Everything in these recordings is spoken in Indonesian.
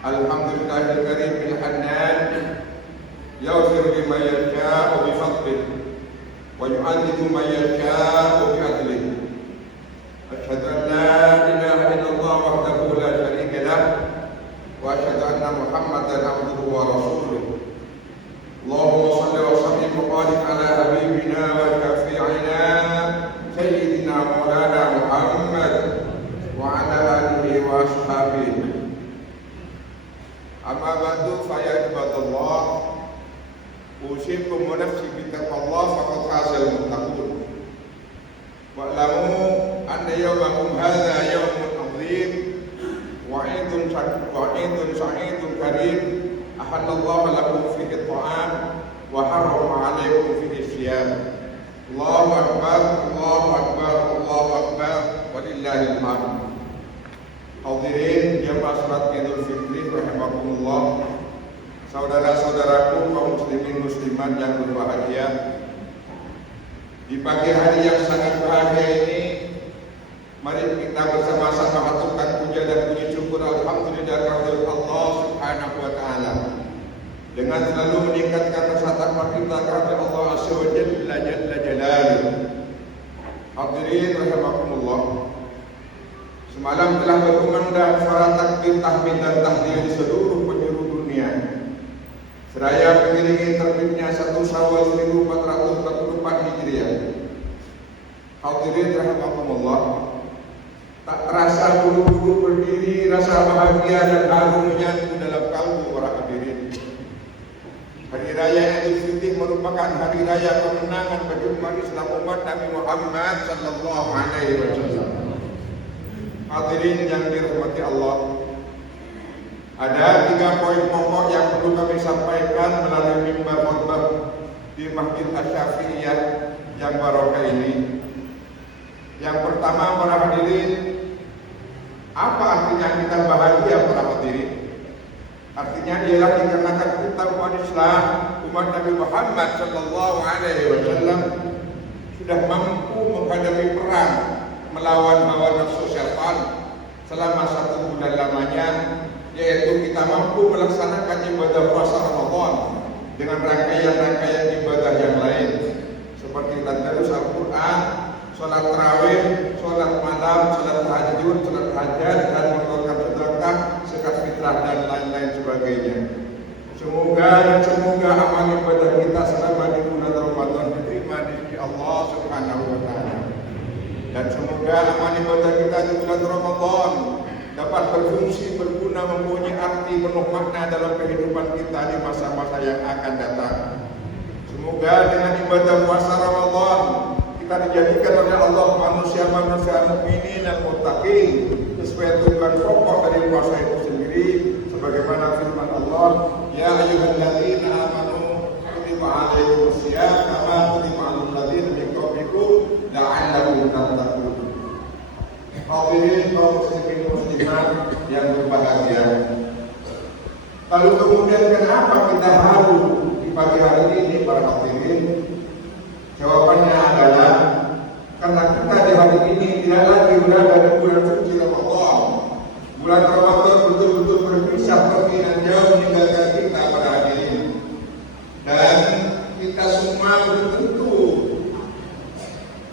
Alhamdulillahil karimil hannan yaghfiru liman yasha'u bi fadlihi wa yu'adhibu man yasha'u bi adlihi. Asyhadu an la ilaha illallah wahdahu la syarika lah wa asyhadu anna Muhammadan abduhu wa rasuluh. Allahumma shalli wa sallim wa barik ala habibina wa syafi'ina sayyidina maulana Muhammad wa ala alihi wa ashabihi. Amma ba'du fa ya ibadallah, usikum wa nafsi bi taqwallah faqad fazal muttaqun. Wa'lamu anna yawmakum hadha yawmun 'azim wa 'idun sa'idun karim ahallallahu lakum fihi at-ta'am wa harrama 'alaykum fihi as-siyam. Allahu akbar, Allahu akbar, Allahu akbar, walillahil hamd. Hadirin jamaah salat Idul Fitri rahimakumullah, saudara-saudaraku kaum muslimin muslimat yang berbahagia. Di pagi hari yang sangat bahagia ini, mari kita bersama-sama haturkan puja dan puji syukur alhamdulillah kepada Allah Subhanahu wa taala dengan selalu meningkatkan rasa takwa kita kepada Allah Azza wa Jalla Jalaluhu. Hadirin rahimakumullah, semalam telah berkumandang suara takbir, tahmid dan tahlil di seluruh penjuru dunia, seraya mengiringi terbitnya 1 Syawal 1444 Hijriah. Hadirin rahimakumullah, tak terasa bulu-bulu berdiri rasa bahagia dan haru menyatu dalam kalbu para hadirin. Hari Raya Idul Fitri merupakan hari raya kemenangan bagi umat Islam, umat Nabi Muhammad sallallahu alaihi wasallam. Hadirin yang dirahmati Allah, ada 3 poin pokok yang perlu kami sampaikan melalui mimbar khutbah di Masjid Asy-Syafi'iyah yang barokah ini. Yang pertama, para hadirin, apa artinya kita bahagia para hadirin? Artinya ialah dikarenakan kita umat Islam, umat Nabi Muhammad sallallahu alaihi wasallam sudah mampu menghadapi perang melawan hawa nafsu syaitan selama 1 bulan lamanya, yaitu kita mampu melaksanakan ibadah puasa Ramadan dengan rangkaian-rangkaian ibadah yang lain seperti tadarus Al-Quran, sholat tarawih, sholat malam, sholat tahajud, sholat hajat, dan mengeluarkan sedekah, zakat fitrah dan lain-lain sebagainya. Semoga amal ibadah kita selama di bulan Ramadan diterima di sisi Allah Subhanahu wa taala. Dan semoga amal ibadah kita di bulan Ramadan dapat berfungsi, berguna, mempunyai arti penuh makna dalam kehidupan kita di masa-masa yang akan datang. Semoga dengan ibadah puasa Ramadan kita dijadikan oleh Allah manusia-manusia mukminin dan muttaqin sesuai tujuan pokok dari puasa itu sendiri, sebagaimana firman Allah, ya ayyuhalladzina amanu kutiba alaikumus syiyam kama kutiba alal ladzina min qablikum la'allakum tattaqun. Hadirin kaum muslimin muslimat yang berbahagia, lalu kemudian kenapa kita haru di pagi hari ini para hadirin? Jawabannya adalah karena kita di hari ini tidak lagi berada di bulan suci Ramadan. Bulan Ramadan betul-betul berpisah pergi dan jauh meninggalkan kita pada hadirin. Dan kita semua belum tentu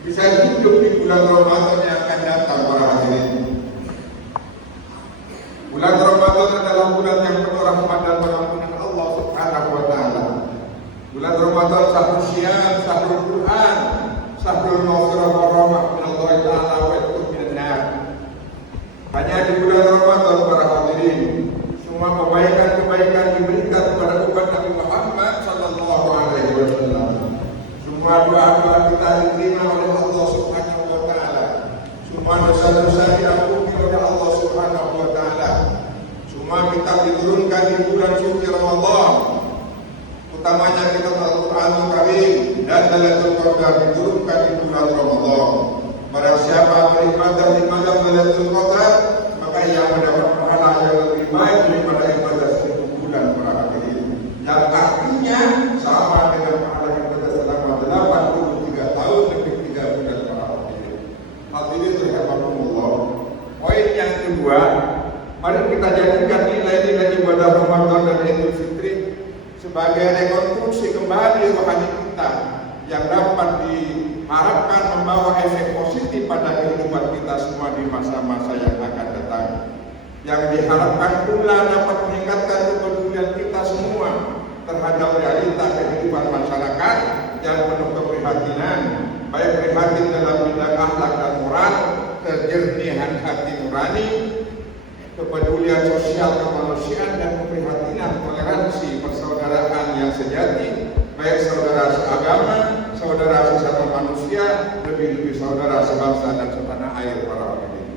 bisa hidup di bulan Ramadan yang akan datang para hadirin. Bulan Ramadan adalah bulan yang penuh rahmat dan pengampunan Allah Subhanahu wa taala. Bulan Ramadan syahrul syiyam, syahrul Quran, syahrul maghfirah wa rahmah min Allah taala wa itqun minan nar. Hanya di bulan Ramadan para hadirin, semua kebaikan-kebaikan diberikan kepada umat Nabi Muhammad sallallahu alaihi wasallam. Semua doa-doa kita diterima oleh Allah Subhanahu wa taala. Semua dosa-dosa diampuni oleh Allah Subhanahu wa taala. Semua kita diturunkan di bulan suci Ramadan. Utamanya kitab Al-Qur'anul Karim dan Lailatul Qadar diturunkan di bulan Ramadan. Barang siapa beribadah di malam Lailatul Qadar, maka ia mendapat pahala yang lebih baik daripada ibadah 1000 bulan para hadirin. Yang artinya sama dengan pahala ibadah selama 83 tahun lebih 3 bulan para hadirin. Hadirin rahimakumullah. Poin yang kedua, Mari kita jadikan nilai-nilai ibadah Ramadan dan Idul Fitri sebagai rekonstruksi kembali rohani kita yang dapat diharapkan membawa efek positif pada kehidupan kita semua di masa-masa yang akan datang. Yang diharapkan pula dapat meningkatkan kepedulian kita semua terhadap realita kehidupan masyarakat yang penuh keprihatinan, baik prihatin dalam bidang akhlak dan moral, kejernihan hati nurani, kepedulian sosial kemanusiaan dan keprihatinan toleransi persaudaraan yang sejati, baik saudara seagama, saudara sesama manusia, lebih-lebih saudara sebangsa dan setanah air para hadirin.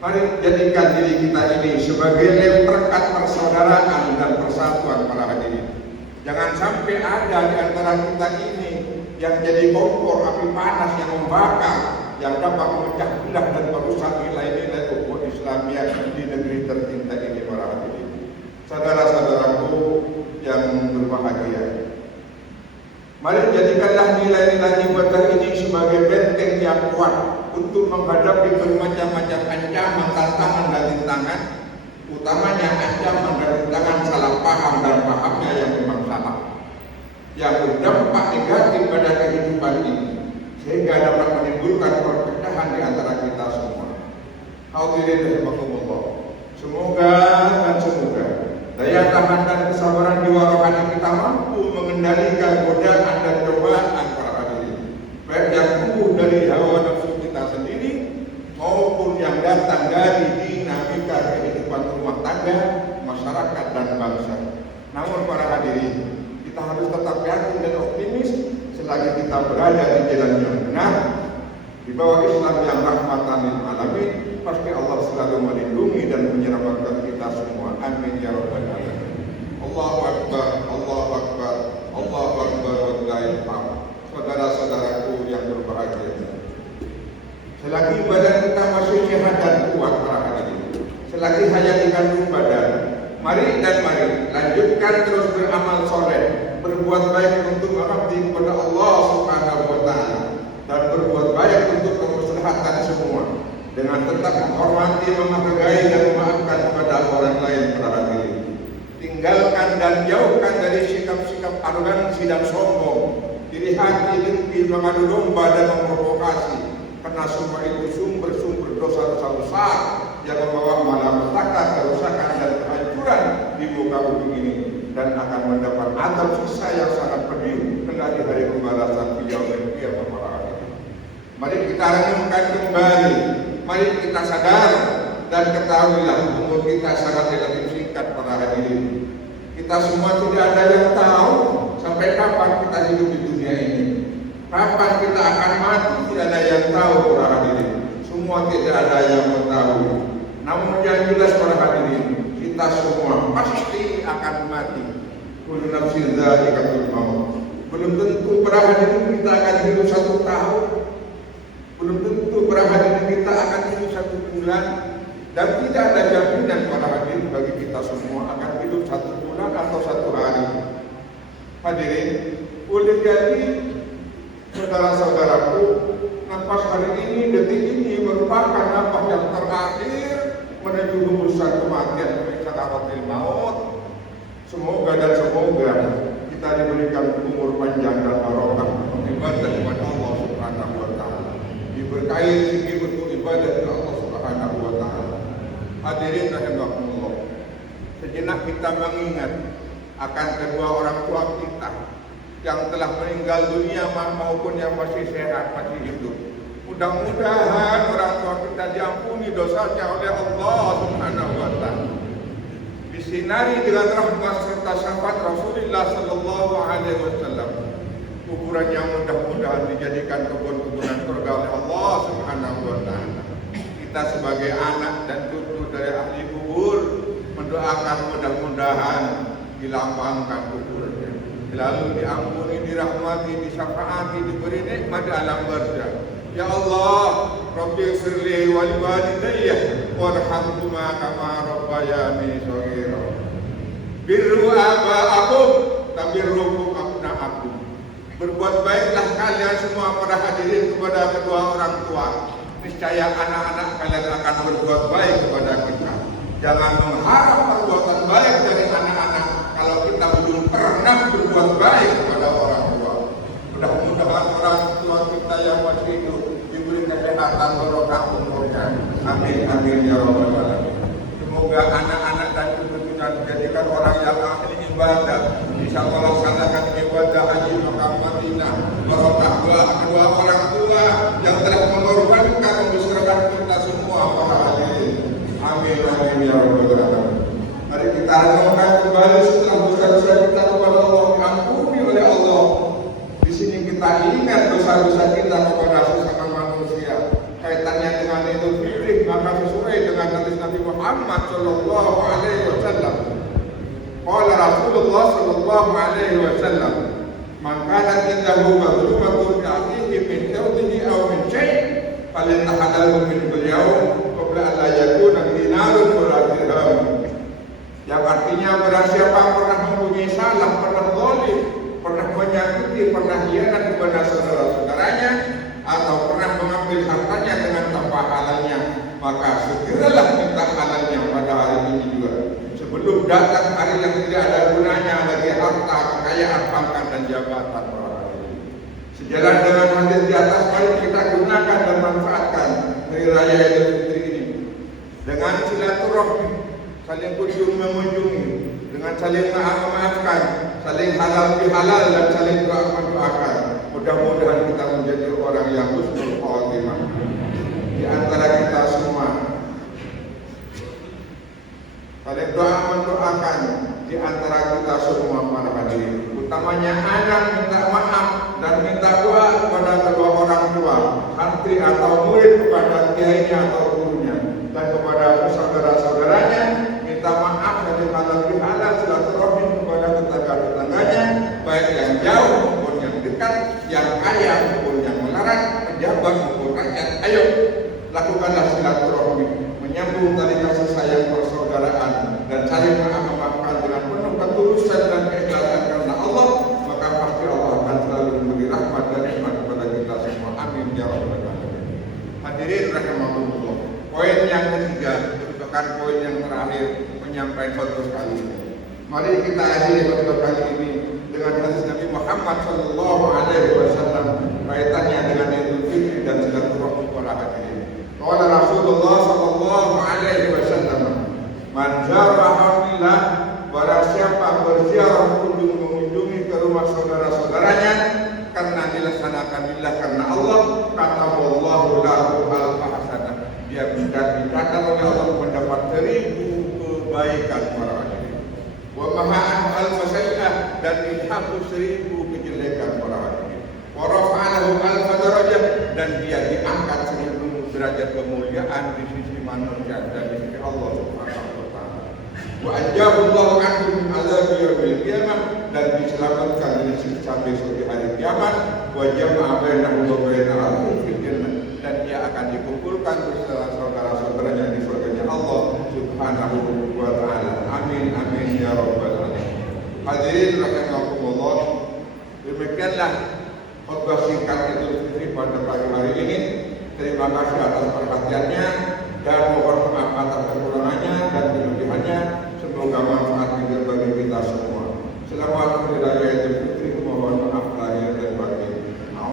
Mari jadikan diri kita ini sebagai lem perekat persaudaraan dan persatuan para hadirin. Jangan sampai ada di antara kita ini yang jadi kompor api panas yang membakar, yang dapat memecah belah dan merusak nilai-nilai ukhuwah Islamiyah di negeri tercinta ini para hadirin. Saudara-saudaraku yang berbahagia, mari jadikanlah nilai-nilai ibadah ini sebagai benteng yang kuat untuk menghadapi bermacam-macam ancaman, tantangan dan rintangan, utamanya ancaman dan rintangan salah paham dan pahamnya yang memang salah, yang berdampak negatif pada kehidupan ini, sehingga dapat menimbulkan perpecahan di antara kita semua. Hadirin rahimakumullah, semoga daya tahan dan kesabaran jiwa rohani kita mampu mengendalikan godaan dan cobaan para hadirin, baik yang tumbuh dari hawa nafsu kita sendiri maupun yang datang dari dinamika kehidupan rumah tangga, masyarakat dan bangsa. Namun para hadirin, kita harus tetap yakin dan optimis selagi kita berada di jalan yang benar, di bawah Islam yang rahmatan lil alamin. Pasti Allah selalu melindungi dan menyelamatkan kita semua. Amin ya rabbal alamin. Allahu akbar, Allahu akbar, Allahu akbar wallahil hamd. Saudara-saudaraku yang berbahagia, selagi badan kita masih sehat dan kuat para hadirin, selagi hanya dikandung badan, mari lanjutkan terus beramal soleh, berbuat baik untuk mengabdi kepada Allah Subhanahu wa taala, dan berbuat baik untuk kemaslahatan semua, dengan tetap menghormati, menghargai dan memaafkan kepada orang lain para hadirin. Tinggalkan dan jauhkan dari sikap-sikap arogansi dan sombong, iri hati, dengki, mengadu domba dan memprovokasi, karena semua itu sumber-sumber dosa-dosa besar yang membawa malapetaka, kerusakan dan kehancuran di muka bumi ini, dan akan mendapat azab siksa yang sangat pedih kelak di hari pembalasan di yaumil qiyamah para hadirin. Mari kita renungkan kembali, mari kita sadar dan ketahuilah umur kita sangat relatif singkat para hadirin. Kita semua tidak ada yang tahu sampai kapan kita hidup di dunia ini. Kapan kita akan mati tidak ada yang tahu para hadirin. Semua tidak ada yang mengetahui. Namun yang jelas para hadirin, kita semua pasti akan mati. Kullu nafsin dha'iqatul maut. Belum tentu para hadirin kita akan hidup 1 tahun. Belum tentu para hadirin kita akan hidup 1 bulan. Dan tidak ada jaminan para hadirin bagi kita semua akan hidup 1 bulan atau 1 hari. Hadirin, boleh jadi saudara-saudaraku, nafas hari ini, detik ini merupakan nafas yang terakhir menuju hembusan kematian, sakaratul maut. Semoga kita diberikan umur panjang dan barokah ibadah kepada Allah Subhanahu wa taala. Diberkahi rezeki untuk ibadah kepada Allah Subhanahu wa taala. Hadirin rahimakumullah, sejenak kita mengingat akan kedua orang tua kita yang telah meninggal dunia maupun yang masih sehat, masih hidup. Mudah-mudahan orang tua kita diampuni dosanya oleh Allah Subhanahu wa taala. Disinari dengan rahmat serta syafaat Rasulullah sallallahu alaihi wasallam. Kuburannya mudah-mudahan dijadikan kebun-kebunan surga oleh Allah Subhanahu wa taala. Kita sebagai anak dan cucu dari ahli kubur mendoakan mudah-mudahan dilapangkan kuburnya, lalu diampuni, dirahmati, disyafaati, diberi nikmat alam barzakh. Ya Allah, Rabbi firli wal walidayya warhamhuma kama rabbayani shaghira. Birru aba'akum tabirrukum abna'akum. Berbuat baiklah kalian semua para hadirin kepada kedua orang tua, niscaya anak-anak kalian akan berbuat baik kepada kita. Jangan mengharap perbuatan baik dari anak-anak kalau kita belum pernah berbuat baik kepada orang tua. Mudah-mudahan orang tua kita yang masih hidup diberi kesehatan barokah umurnya. Amin amin ya rabbal alamin. Semoga anak-anak dan cucu-cucunya dijadikan orang yang ahli ibadah, bisa melaksanakan ibadah haji Makkah Madinah, barokah doa kedua orang tua yang telah mengorbankan membesarkan kita semua para hadirin. Amin amin ya rabbal alamin. Mari kita renungkan kembali setelah dosa-dosa kita kepada Allah diampuni oleh Allah. Di sini kita ingat dosa-dosa kita kepada sesama manusia. Kaitannya dengan Idul Fitri maka sesuai dengan hadis Nabi Muhammad sallallahu alaihi wasallam. Qala Rasulullah sallallahu alaihi wasallam, "Man kana indahu madlumatun ya'tihi min thawbihi aw min syai', falyatahallalhu min al-yawm qabla an la yakuna dinarun wa la dirham." Yang artinya barang siapa pernah mempunyai salah, pernah zalim, pernah menyakiti, pernah khianat kepada saudara-saudaranya, atau pernah mengambil hartanya dengan tanpa halalnya, maka segeralah minta halalnya pada hari ini juga, sebelum datang hari yang tidak ada gunanya lagi harta, kekayaan, pangkat dan jabatan para hadirin. Sejalan dengan hadis di atas, mari kita gunakan dan manfaatkan hari raya Idul Fitri ini dengan silaturahmi, saling kunjung mengunjungi, dengan saling memaafkan, saling halal bihalal dan saling doakan. Mudah-mudahan kita menjadi orang yang husnul khatimah. Di antara kita semua saling doa mendoakan di antara kita semua para hadirin. Utamanya anak minta maaf dan minta doa kepada kedua orang tua, santri atau murid kepada kiainya atau gurunya, dan kepada saudara-saudaranya minta maaf dan halal bihalal silaturahmi kepada tetangga-tetangganya, baik yang jauh maupun yang dekat, yang kaya maupun yang melarat, pejabat maupun rakyat. Ayo lakukanlah silaturahmi, menyambung tali kasih sayang persaudaraan dan saling memaafkan dengan penuh ketulusan dan keikhlasan karena Allah, maka pasti Allah akan selalu memberi rahmat dan nikmat kepada kita semua. Amin ya rabbal alamin. Hadirin rahimakumullah. Poin yang ketiga merupakan poin yang terakhir menyampaikan khutbah kali ini. Mari kita akhiri khutbah kali ini dengan hadis Nabi Muhammad sallallahu alaihi wasallam kaitannya dengan Idul Fitri dan silaturahmi para hadirin. Qala Rasulullah sallallahu alaihi wasallam, "Man zarahamillah, barang siapa berziarah mengunjungi ke rumah saudara-saudaranya karena dilaksanakan lillah karena Allah, kata wallahu lahu al-hasanah." Dia dicatat oleh Allah mendapat 1000 kebaikan para hadirin. Wa maha'an al-fasai'ah, dan dihapus 1000 kejelekan para hadirin. Wa rafa'alahu al-fadarajah, dan dia diangkat 1000 derajat kemuliaan di sisi manusia dan di sisi Allah Subhanahu wa taala. Wa ajabullahu anhu min adzabi yaumil qiyamah, dan diselamatkan dari siksa besok di hari kiamat. Wa jama'a bainahu wa bainal 'abdi fil jannah, dan dia akan dikumpulkan bersama saudara-saudaranya di surganya Allah Subhanahu wa taala. Amin amin ya rabbal alamin. Hadirin rahimakumullah, demikianlah khutbah singkat Idul Fitri pada pagi hari ini. Terima kasih atas perhatiannya.